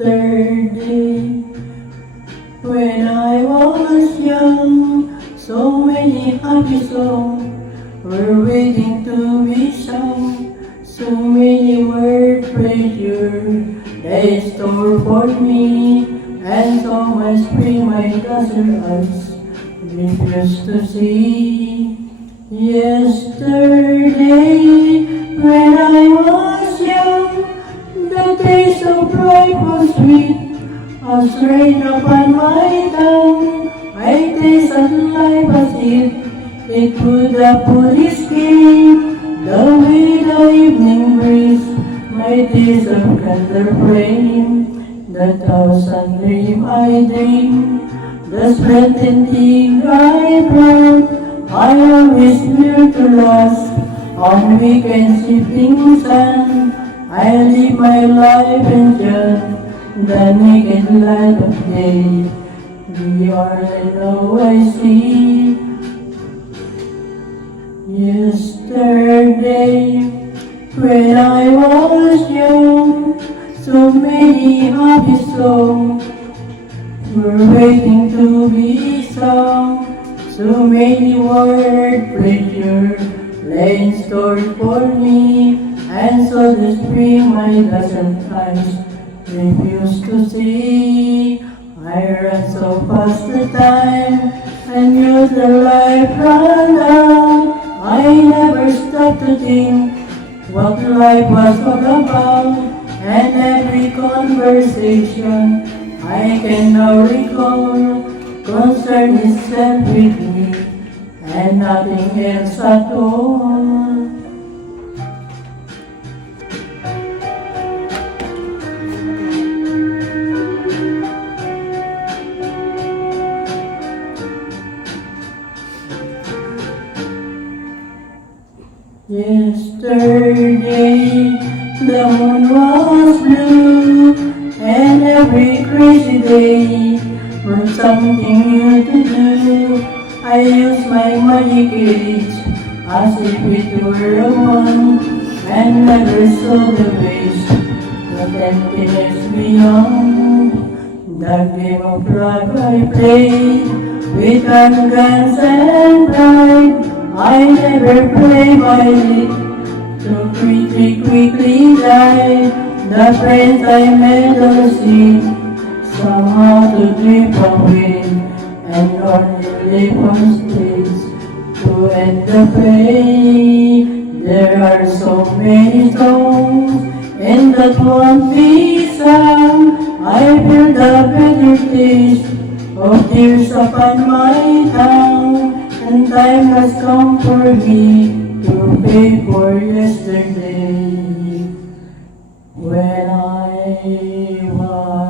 yesterday. When I was young, so many happy songs were waiting to be sung. So many were treasure they store for me, and so much spring my desert eyes refused to see. Yesterday, when I was young, the taste of life was sweet as rain upon my tongue. I tasted life as if it would have put its skin. The way the evening breeze, my days of candle flame. The thousand dream I dream, the splendid thing I plan. I always fear to last on weekend shifting sun. I live my life in just the naked light of day. The all I know I see. Yesterday, when I was young, so many happy songs were waiting to be sung. So many word pleasure lay in store for me, and so the spring my dozen times refused to see. I ran so fast the time, and used the life run out. I never stopped to think what life was all about, and every conversation I can now recall concern itself with me and nothing else at all. Yesterday, the moon was blue, and every crazy day was something new to do. I used my magic age as if it were a wand, and never saw the waste, the emptiness beyond. The game of life I played with guns and pride. I never play by it, so quickly die. The friends I met or see, somehow to drift away, and only live on stays to end the play. There are so many songs, and that won't be sung. I feel the bitter taste of tears upon my tongue. And time has come for me to pay for yesterday when I was